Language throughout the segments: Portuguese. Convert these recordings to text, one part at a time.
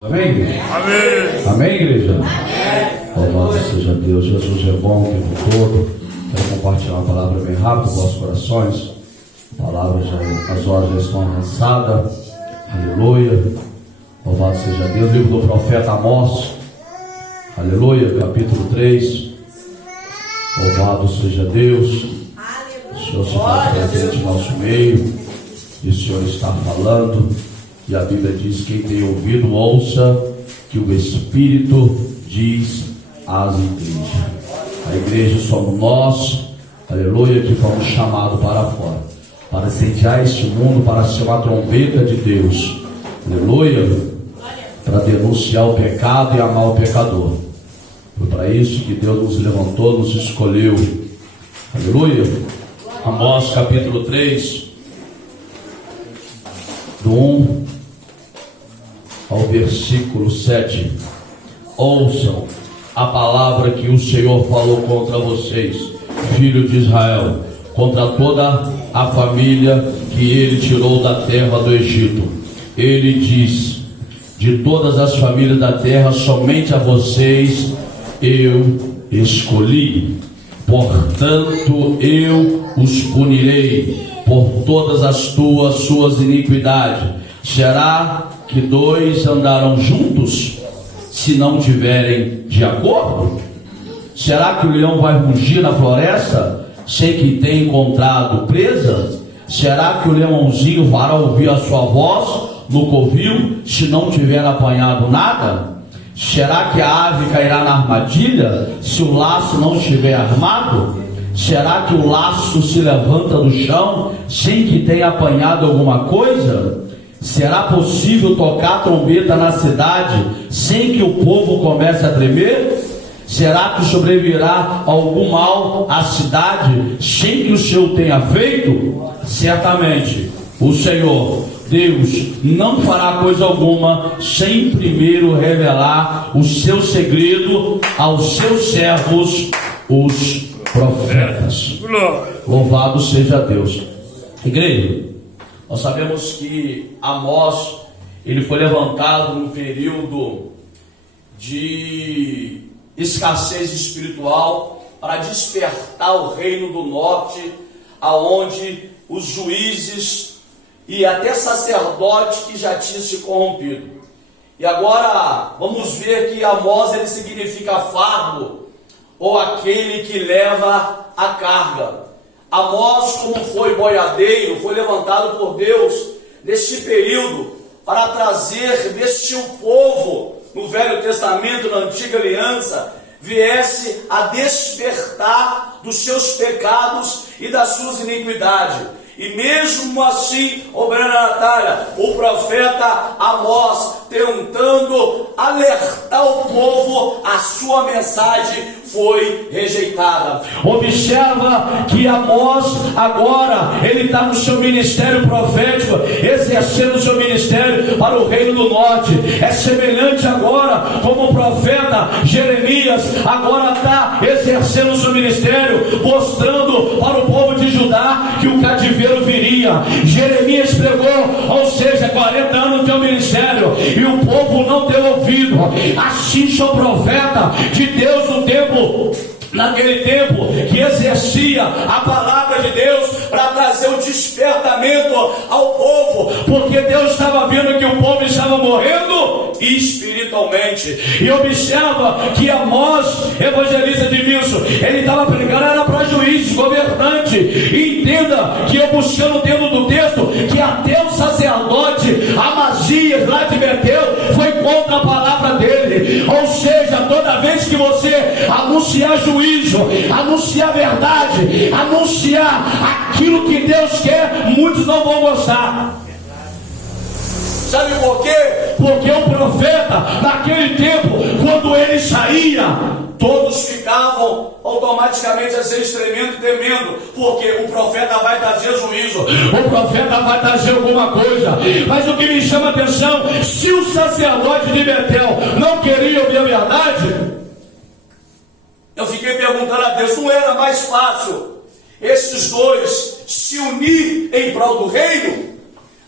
Amém? Amém. Amém, igreja? Amém. Louvado seja Deus. Jesus é bom o tempo todo. Quero compartilhar uma palavra bem rápida com os vossos corações. Palavras as horas já estão avançadas. Aleluia. Louvado seja Deus. Livro do profeta Amós. Aleluia. Capítulo 3. Louvado seja Deus. O Senhor se faz presente em nosso meio. E o Senhor está falando. E a Bíblia diz: quem tem ouvido, ouça que o Espírito diz às igrejas. A igreja somos nós, aleluia, que fomos chamados para fora, para incendiar este mundo, para ser uma trombeta de Deus, aleluia, para denunciar o pecado e amar o pecador. Foi para isso que Deus nos levantou, nos escolheu, aleluia. Amós capítulo 3, do 1 ao versículo 7. Ouçam a palavra que o Senhor falou contra vocês, filho de Israel, contra toda a família que ele tirou da terra do Egito. Ele diz: de todas as famílias da terra, somente a vocês eu escolhi, portanto eu os punirei por todas as suas iniquidades. Será que dois andarão juntos se não tiverem de acordo? Será que o leão vai rugir na floresta sem que tenha encontrado presa? Será que o leãozinho fará ouvir a sua voz no covil se não tiver apanhado nada? Será que a ave cairá na armadilha se o laço não estiver armado? Será que o laço se levanta do chão sem que tenha apanhado alguma coisa? Será possível tocar trombeta na cidade sem que o povo comece a tremer? Será que sobrevirá algum mal à cidade sem que o Senhor tenha feito? Certamente o Senhor Deus não fará coisa alguma sem primeiro revelar o seu segredo aos seus servos, os profetas. Louvado seja Deus. Igreja, nós sabemos que Amós, ele foi levantado num período de escassez espiritual para despertar o reino do norte, aonde os juízes e até sacerdote que já tinham se corrompido. E agora vamos ver que Amós, ele significa fardo, ou aquele que leva a carga. Amós, como foi boiadeiro, foi levantado por Deus neste período para trazer, ver se o povo no Velho Testamento, na Antiga Aliança, viesse a despertar dos seus pecados e das suas iniquidades. E mesmo assim, obreira Natália, o profeta Amós, tentando alertar o povo, a sua mensagem foi rejeitada. Observa que Amós agora, ele está no seu ministério profético, exercendo o seu ministério para o reino do norte. É semelhante agora como o profeta Jeremias agora está exercendo o seu ministério, mostrando para o povo de Judá que o cativeiro viria. Jeremias pregou, ou seja, 40 anos no teu ministério, e o povo não deu ouvido. Assim sou profeta de Deus naquele tempo, que exercia a palavra de Deus para trazer o despertamento ao povo, porque Deus estava vendo que o povo estava morrendo espiritualmente. E observa que Amós, evangelista diviso, ele estava pregando, era para juiz, governante. E entenda que eu, buscando dentro do texto, que até o sacerdote Amazias lá de Betel foi contra a palavra dele. Ou seja, toda vez que você anunciar juízo, anunciar verdade, anunciar aquilo que Deus quer, muitos não vão gostar. Sabe por quê? Porque o profeta, naquele tempo, quando ele saía, todos ficavam automaticamente assim, tremendo e temendo, porque o profeta vai trazer juízo, o profeta vai trazer alguma coisa. Mas o que me chama a atenção, se o sacerdote de Betel não queria ouvir a verdade, eu fiquei perguntando a Deus, não era mais fácil esses dois se unir em prol do reino?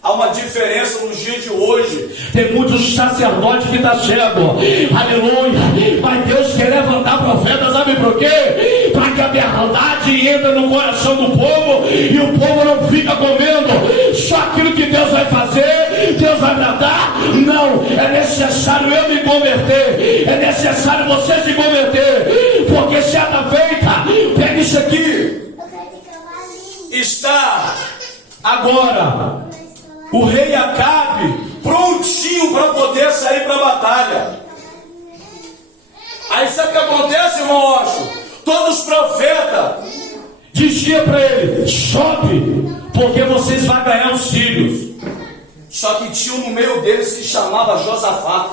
Há uma diferença nos dias de hoje. Tem muitos sacerdotes que estão cego, aleluia, mas Deus quer levantar profetas, sabe por quê? Para que a verdade entre no coração do povo e o povo não fica comendo só aquilo que Deus vai fazer, Deus vai agradar. Não, é necessário eu me converter, é necessário você se converter, porque certa feita, pega isso aqui, Está agora o rei Acabe prontinho para poder sair para a batalha. Aí sabe o que acontece, irmão Anjo? Todos os profetas dizia para ele: sobe, porque vocês vão ganhar os filhos. Só que tinha um no meio deles que se chamava Josafá.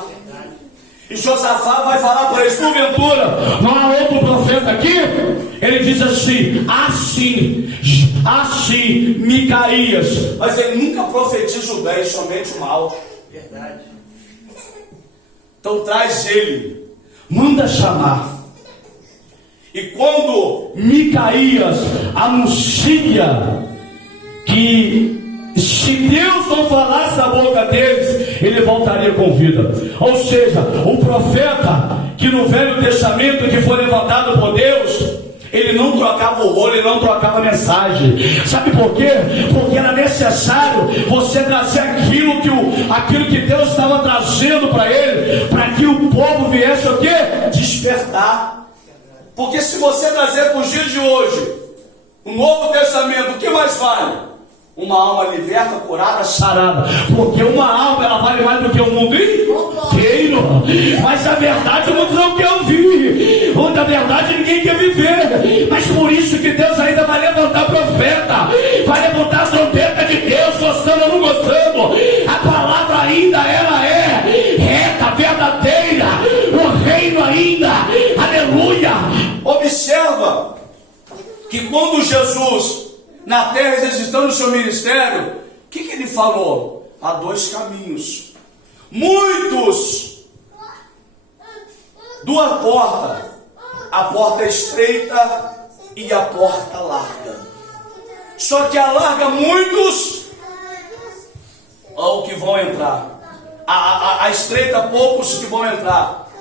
E Josafá vai falar para eles: Porventura, não há outro profeta aqui? Ele diz assim, Micaías. Mas ele nunca profetiza o bem, somente o mal. Verdade. Então traz ele. Manda chamar. E quando Micaías anuncia que se Deus não falasse a boca deles, ele voltaria com vida. Ou seja, o profeta que no Velho Testamento que foi levantado por Deus, ele não trocava o rolo, ele não trocava a mensagem. Sabe por quê? Porque era necessário você trazer aquilo que Deus estava trazendo para ele, para que o povo viesse o quê? despertar. Porque se você trazer para os dias de hoje o Novo Testamento, o que mais vale? Uma alma liberta, curada, Sarada. Porque uma alma ela vale mais do que o mundo inteiro. Mas a verdade muitos não querem ouvir. Onde a verdade ninguém quer viver. Mas por isso que Deus ainda vai levantar profeta, vai levantar a trombeta de Deus, gostando ou não gostando. A palavra ainda ela é reta, verdadeira. O reino ainda, aleluia. Observa que quando Jesus na terra exercitando o seu ministério, o que ele falou? Há dois caminhos. Muitos, duas portas, a porta estreita e a porta larga. Só que alarga muitos ao que vão entrar. A estreita, poucos que vão entrar.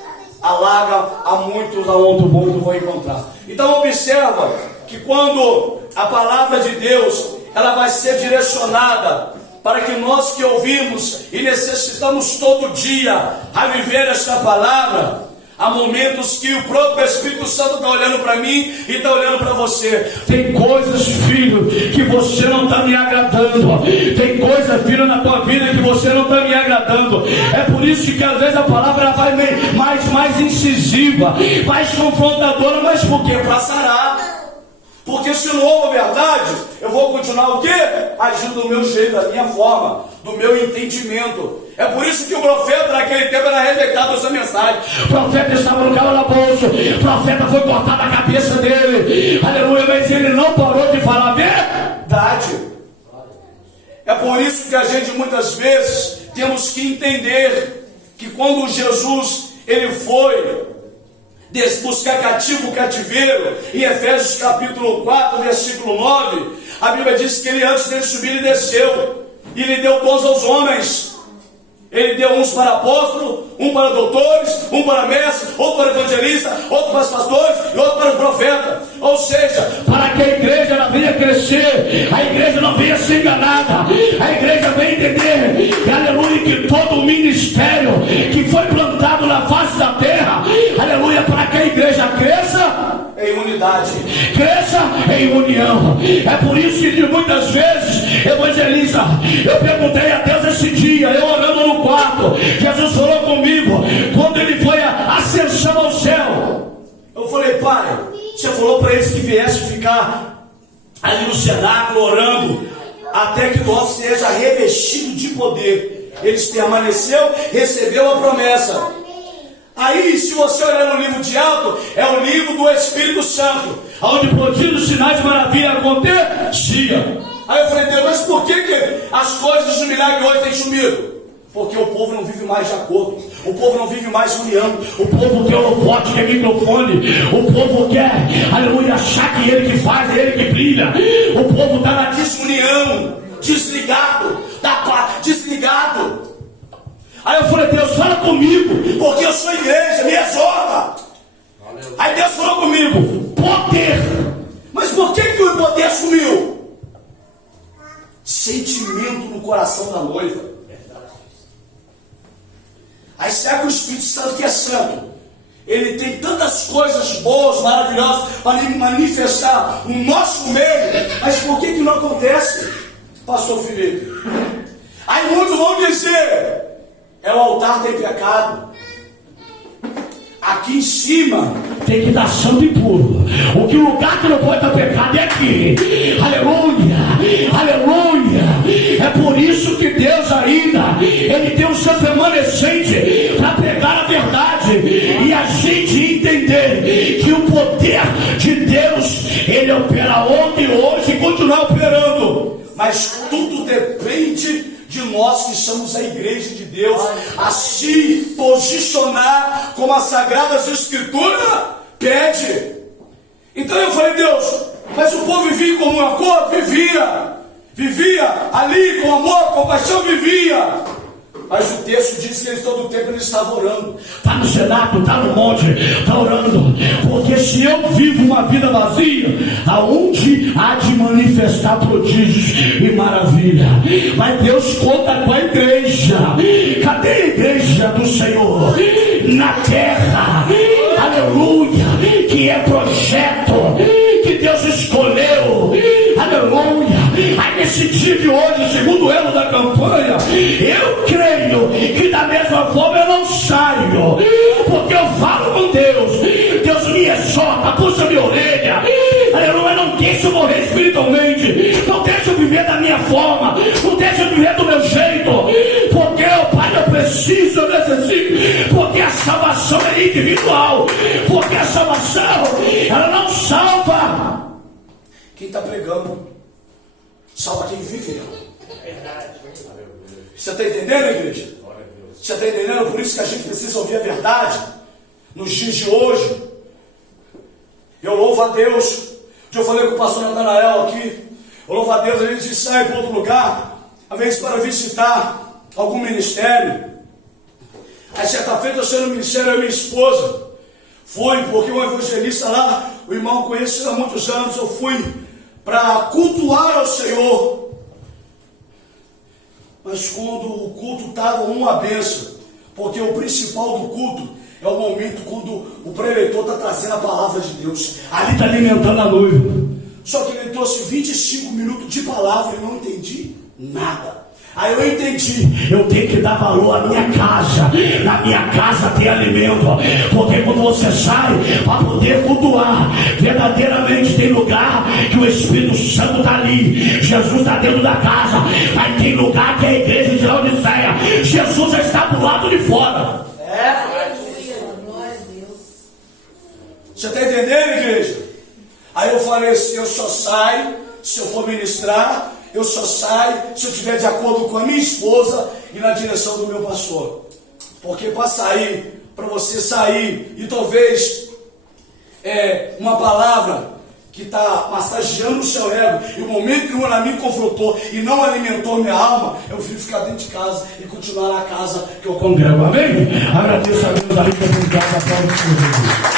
A larga, há muitos aonde vão encontrar. Então observa que quando a palavra de Deus ela vai ser direcionada para que nós que ouvimos e necessitamos todo dia a viver esta palavra, há momentos que o próprio Espírito Santo está olhando para mim e está olhando para você. Tem coisas, filho, que você não está me agradando. Tem coisas, filho, na tua vida que você não está me agradando. É por isso que às vezes a palavra vai mais incisiva, mais confrontadora. Mas por quê? Para sarar. Porque se não houve verdade, eu vou continuar o quê? Agindo do meu jeito, da minha forma, do meu entendimento. É por isso que o profeta naquele tempo era rejeitado essa mensagem. O profeta estava no calabouço, o profeta foi cortada a cabeça dele, aleluia, mas ele não parou de falar a verdade. É por isso que a gente muitas vezes temos que entender que quando Jesus ele foi buscar cativo o cativeiro, em Efésios capítulo 4, versículo 9, a Bíblia diz que ele antes dele subir, ele desceu, e ele deu dons aos homens. Ele deu uns para apóstolos, um para doutores, um para mestres, outro para evangelistas, outro para os pastores e outro para os profetas. Ou seja, para que a igreja ela venha crescer, a igreja não venha ser enganada, a igreja venha entender, aleluia, que todo o ministério que foi plantado na face da terra, aleluia, para que a igreja cresça em unidade, cresça em união. É por isso que muitas vezes, evangelista, eu perguntei a Deus esse dia, eu orando no quarto, Jesus falou comigo, quando ele foi a ascensão ao céu, eu falei: Pai, você falou para eles que viesse ficar ali no cenáculo orando, até que nós seja revestido de poder. Eles permaneceu, recebeu a promessa. Aí, se você olhar no livro de Atos, é o livro do Espírito Santo, onde prodígios, sinais de maravilha aconteciam. Aí eu falei: Deus, mas por que as coisas do milagre hoje têm sumido? Porque o povo não vive mais de acordo, o povo não vive mais união, o povo quer holofote, quer microfone, o povo quer, aleluia, achar que ele que faz, ele que brilha, o povo está na desunião, desligado. desligado. Aí eu falei, Deus, fala comigo. Porque eu sou igreja, me exorta. Aí Deus falou comigo, Poder. mas por que o poder sumiu? Sentimento no coração da noiva. Aí será que o Espírito Santo, que é santo, ele tem tantas coisas boas, maravilhosas para manifestar no nosso meio, mas por que não acontece, pastor Felipe? Aí muitos vão dizer, o altar tem pecado. Aqui em cima tem que dar santo e puro. O que o lugar que não pode dar pecado é aqui. Aleluia, aleluia. É por isso que Deus ainda, ele tem um santo remanescente para pegar a verdade e a gente entender que o poder de Deus, ele opera ontem, hoje e continuar operando. Mas tudo depende de nós que somos a igreja de Deus, a se posicionar como as Sagradas Escrituras pede. Então eu falei, Deus, mas o povo vivia como um acordo? Vivia ali com amor, compaixão, vivia. Mas o texto diz que eles todo o tempo eles estavam orando. Está no cenáculo, está no monte, está orando. Porque se eu vivo uma vida vazia, aonde há de manifestar prodígios e maravilha? Mas Deus conta com a igreja. Cadê a igreja do Senhor? Na terra, aleluia, que é projeto que Deus escolheu, aleluia. Aí nesse dia de hoje, segundo o elo da campanha, eu creio que da mesma forma eu não saio, porque eu falo com Deus, Deus me exorta, puxa minha orelha, aleluia, não deixa eu morrer espiritualmente, não deixa eu viver da minha forma, não deixa eu viver do meu jeito, porque Pai, eu preciso, eu necessito, porque a salvação é individual, porque a salvação, ela não salva quem está pregando, salva quem vive. Você está entendendo, igreja? Você está entendendo? Por isso que a gente precisa ouvir a verdade nos dias de hoje. Eu louvo a Deus. Eu falei com o pastor Natanael aqui. Eu louvo a Deus, a gente sai para outro lugar, às vezes para visitar algum ministério. Aí certa feita eu sendo no ministério, eu e minha esposa fui, porque um evangelista lá, o irmão conhecido há muitos anos, eu fui para cultuar ao Senhor. Mas quando o culto estava uma benção, porque o principal do culto é o momento quando o preletor está trazendo a palavra de Deus. Ali está alimentando a noiva. Só que ele trouxe 25 minutos de palavra e não entendi nada. Aí eu entendi, eu tenho que dar valor à minha casa. Na minha casa tem alimento. Porque quando você sai para poder cultuar, verdadeiramente tem lugar que o Espírito Santo está ali. Jesus está dentro da casa. Mas tem lugar que é a igreja de Laodiceia. Jesus já está do lado de fora. Você está entendendo, igreja? Aí eu falei assim, eu só saio se eu for ministrar. Eu só saio se eu estiver de acordo com a minha esposa e na direção do meu pastor. Porque para sair, para você sair, e talvez uma palavra que está massageando o seu ego, e o momento que o ela me confrontou e não alimentou minha alma, eu prefiro ficar dentro de casa e continuar na casa que eu congrego. Amém? Agradeço a Deus ali que eu